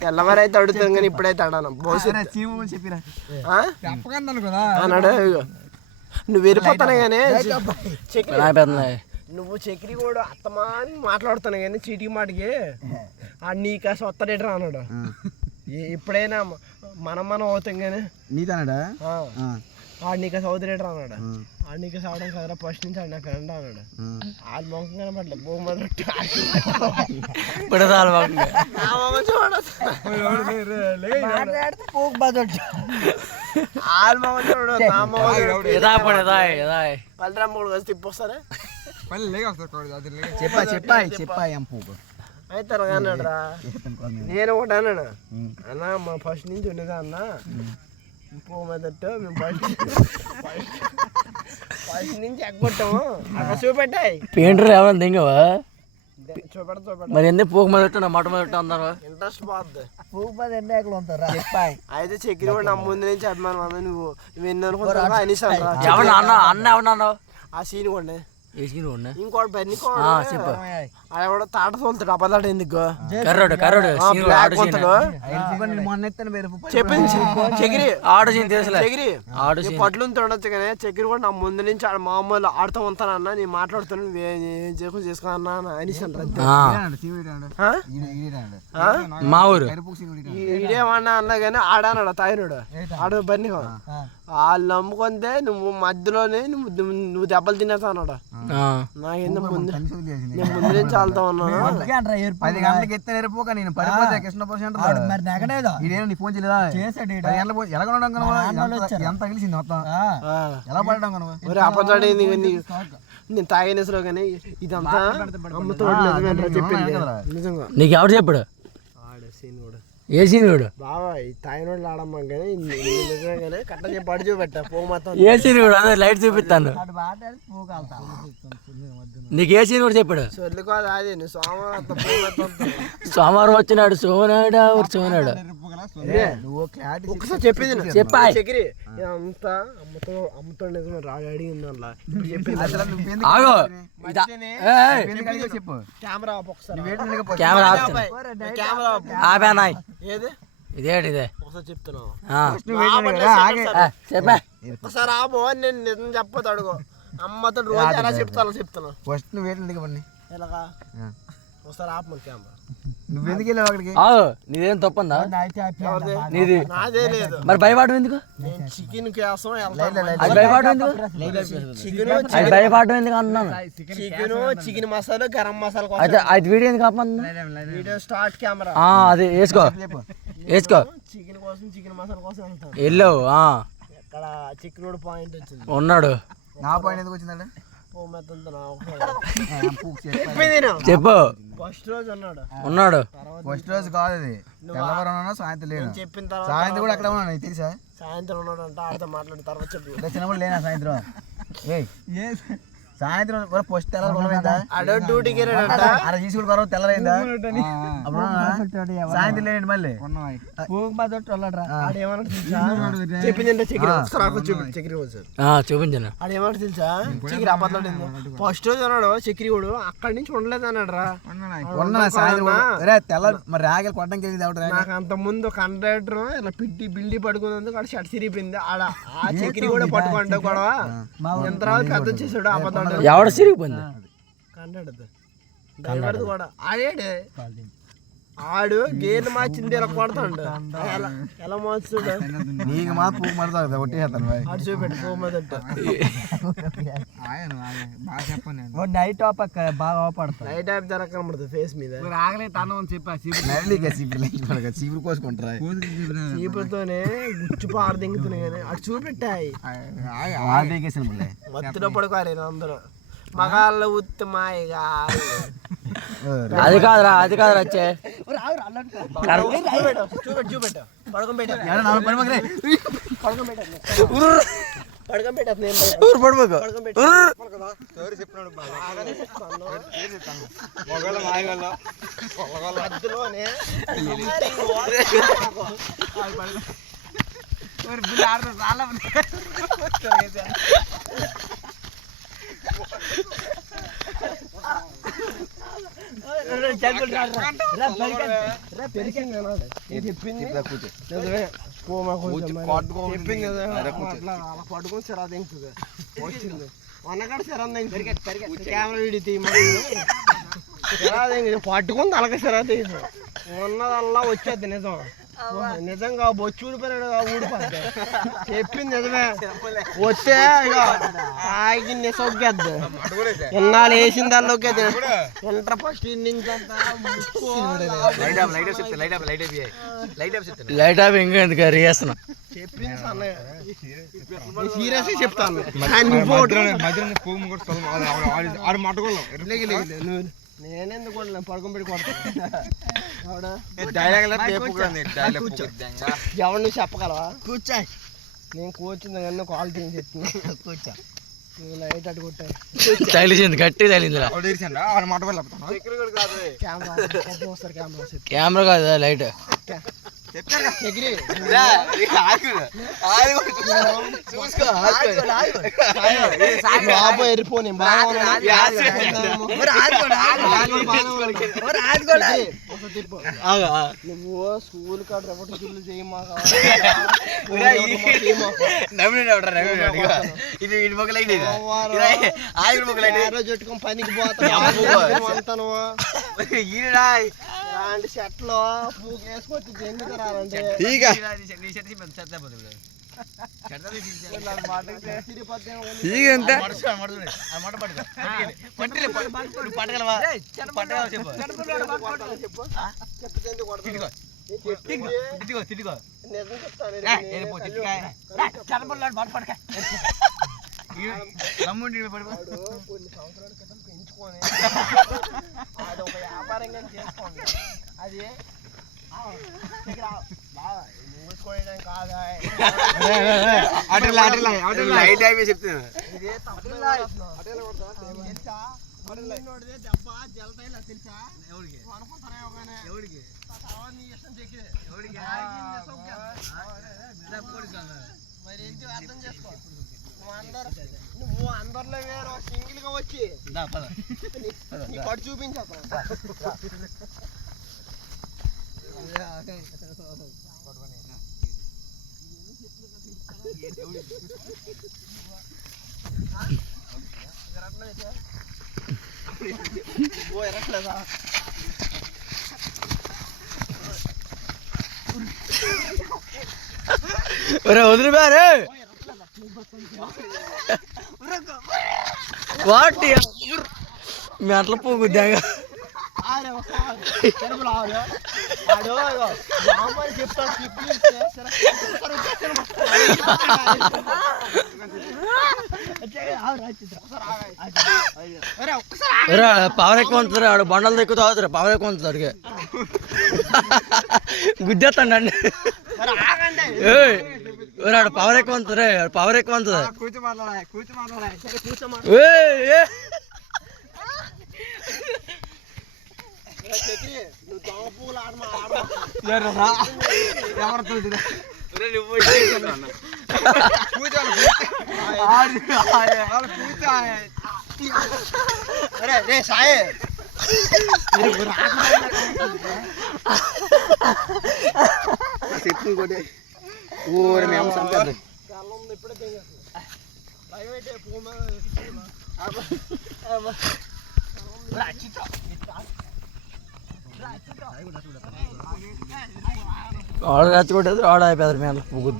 తెల్లవారైతే అడుగుతాం కానీ ఇప్పుడైతే అడాను అన్నాడు. నువ్వు వెళ్ళిపోతానే కానీ నువ్వు చక్రి కూడా అత్తమా అని మాట్లాడుతాను కానీ చీటికి మాటికి ఆ నీకాస వస్తాడేట్రా అన్నాడు. ఎప్పుడైనా మనం అవుతాం కానీ నీతన్నాడా నీకు సౌదరేటర్ అన్నాడు. నీకు సావడం కదరా ఫస్ట్ నుంచి ఆడు నా ఫ్రెండ్ అన్నాడు. వాళ్ళు మొఖం కనపడలేదు భూమదొట్టు పల్లెరామ్ కూడా కలిసి తిప్పొస్తారా అవుతారు అన్నాడు రా. నేను ఒకటి అన్నాడు అన్న మా ఫస్ట్ నుంచి ఉండేదా అన్న పోమదట్టు మేము ఫస్ట్ నుంచి ఎగ్గొట్టాము అక్కడ చూపెట్టాయి పెయింటర్ ఏమన్నా దింగవా చూపెడతా మరి ఎందుకు పూక మొదట నా మాట మొదట అన్నారు. ఇంట్రెస్ట్ బాగుంది పూక ఎక్కడ ఉంటారా చెప్పాయి. అయితే చక్రి కూడా నా ముందు నుంచి అభిమానం అన్న నువ్వు ఎన్ని అనుకుంటావు అనేసి అన్న ఎవరన్నా ఆ సీన్ కూడా ఇంకోటి బన్నీ కూడా తాట తోలుతాడు అబద్ధాడు ఎందుకు చెప్పింది చక్రి పట్లు ఉండొచ్చు కానీ చక్రి కూడా నా ముందు నుంచి మామూలు ఆడుతూ ఉంటానన్నా నేను మాట్లాడుతాను చేసుకో అన్నా అనేసి మా ఊరు ఈడేమన్నా అన్నా కానీ ఆడానాడు తాగినాడు ఆడు బన్నీ వాళ్ళు నమ్ముకుంటే నువ్వు మధ్యలోనే నువ్వు దెబ్బలు తినేస్తా అన్నాడు. నాకేందో ముందు నుంచి వెళ్తా ఉన్నాను 10 గంటలకు ఎత్తే ఎరిపోక నేను పడిపోతే కృష్ణప్రసాద్ ఫోన్ చేయలేదా ఎంత కలిసింది మొత్తం ఎలా పడడం మరి అప్పటి నేను తాగినేసలో కానీ ఇదంతా అమ్ముతో చెప్పింది నిజంగా. నీకు ఎవరు చెప్పాడు సీన్ కూడా ఏ సీన్ కూడా బాబా తాగినోళ్ళు ఆడమ్మా కానీ నిజంగానే కట్ట చెప్పి అడి చూపెట్టా పో మొత్తం ఏ సీన్ కూడా అదే లైట్ చూపిస్తాను. నీకు ఏ సీన్ కూడా చెప్పాడు సొల్లుకోదు అది సోమవారం వచ్చినాడు సోనాడు సోనాడు ఒకసారి చెప్పింది చెప్పా చక్రి అంతా అమ్మతో నిజమే రాడు అడిగింది అలా కెమెరా ఏది ఇదేంటి ఇదే ఒకసారి చెప్తున్నావు చెప్పా ఒకసారి ఆబో నేను నిజం చెప్పదు అడుగు అమ్మతో రోజు ఎలా చెప్తాను ఫస్ట్ నువ్వు వేరే ఎలాగా ఒకసారి ఆపమని కెమెరా నువ్వెందుకు వెళ్ళావు అక్కడికి నీదేం తప్పందా నీది నాదే లేదు మరి భయపడడం ఎందుకు చికెన్ కోసం అది భయపడడం ఎందుకు అది భయపడడం ఎందుకు అంటున్నాను చికెన్ మసాలా గరం మసాలా అయితే అది వీడియో ఎందుకు ఆపమన్నా వీడియో స్టార్ట్ కెమెరా అది వేసుకో చికెన్ కోసం చికెన్ మసాలా కోసం వెళ్ళావు ఇక్కడ చికెన్ పాయింట్ వచ్చింది ఉన్నాడు నా పాయింట్ ఎందుకు వచ్చిందంటే చెప్పు ఫస్ట్ రోజు ఉన్నాడు ఫస్ట్ రోజు కాదు అది తెల్లవారు సాయంత్రం లేను చెప్పిన తర్వాత సాయంత్రం కూడా అక్కడ ఉన్నాను తెలుసా సాయంత్రం ఉన్నాడు అంటే ఆడితో మాట్లాడిన తర్వాత చెప్పు చిన్నప్పుడు లేనా సాయంత్రం సాయంత్రం ఫస్ట్ తెల్లవారు డ్యూటీకి తీసుకుని తర్వాత తెల్లరైందా అప్పుడు సాయంత్రం లేనండి మళ్ళీ చూపించాను ఆడేమన్నా తెలుసా చక్రి అబద్ధాడు ఫస్ట్ రోజు అన్నాడు చక్రి కూడా అక్కడి నుంచి ఉండలేదు అన్నాడు రా తెల్ల మరి రాగలు కొట్టడానికి నాకు అంత ముందు కండక్టర్ ఇలా బిల్డి పడుకున్నందుకు అక్కడ షర్ట్ సిరిగిపోయింది ఆడ ఆ చక్రి కూడా పట్టుకుంటా కూడా ఎంత పెద్ద చేసాడు అబద్ధాడు ఎవడ సిరిగిపోయింది డ్రైవర్ కూడా ఆడాడే ఆడు గేర్లు మార్చింది ఇలా కొడతాడు ఎలా మార్చుడు నీకు మాత్రం పూ మడతాడు కొట్టేస్తాను ఆడు చూపెట్టు పూ మొదట నైట్ ఆఫ్ బాగా ఆపడతాడు నైట్ ఆఫ్ జర కనబడుతుంది ఫేస్ మీద రాగలే తను అని చెప్పా చీపురు కోసుకుంటారా చీపురుతోనే గుచ్చు పారు దింగుతున్నాయి కానీ అటు చూపెట్టాయి మత్తులో పడుకోరు అందరూ మగాళ్ళ ఉత్తి మాయగా అది కాదురా వచ్చే చూపెట్టు తెలిసింది వినాలి. నేను చెప్పింది నిజమే. చెప్పింది అలా పట్టుకొని సిరా దింగుతుంది. వచ్చింది వన్నకాడ సిరా దింగుతుంది. కెమెరా వీడియో తీయమని సిరా దింగు పట్టుకుని తలక సిరా తీసు ఉన్నదల్లా వచ్చేది. నిజం నిజంగా బొచ్చు ఊడిపోయాడు ఊడిపోద్ది. చెప్పింది నిజమే. వస్తే ఇక ఆగి నిసొగ్గద్దు. ఇన్నాళ్ళు వేసిన దానిలోకి ఇంటర్ ఫస్ట్ నుంచి లైట్ ఆఫ్ ఇంకా ఎందుకు రియేస్తున్నా చెప్పింది సీరియస్ చెప్తాను. నేనెందుకు పడుకొని పెట్టి కొడతా. ఎవరు నువ్వు చెప్పగలవా? కూర్చో. నేను కూర్చుంది కానీ క్వాలిటీ చెప్తున్నా. కూర్చో. నువ్వు లైట్ అటు కొట్టాయి తగిలింది గట్టి తగిలింది. కెమెరా కాదు లైట్. ఎరిపోని నువ్వు స్కూల్ కాడ రెవటర్లు చేయమా చుట్టుకొని పనికి పోతాను. ఇలాంటి చెట్లు వేసుకొచ్చి ఎందుకు రాలంటే కొన్ని సంవత్సరాల క్రితం పెంచుకొని అది ఒక వ్యాపారంగా చేసుకోండి. అది అర్థం చేసుకో. నువ్వు అందరిలో వేరు సింగిల్ గా వచ్చి పట్టు చూపించా. వదిలిపారు వాటి మీ అట్లా పోగుద్దాగా పవర్ ఎక్కువ ఉంటుంది. ఆడు బండలు ఎక్కువ తాగుతారు. పవర్ ఎక్కువ ఉంటుంది. అడిగే గుద్దేస్తాండి. ఆడు పవర్ ఎక్కువ ఉంటుంది. పవర్ ఎక్కువ ఉంటుంది. ఊరు మేము సంపాదు ఆడ రెచ్చగొట్టేది ఆడ అయిపోయారు మేము పోగుద్దాం.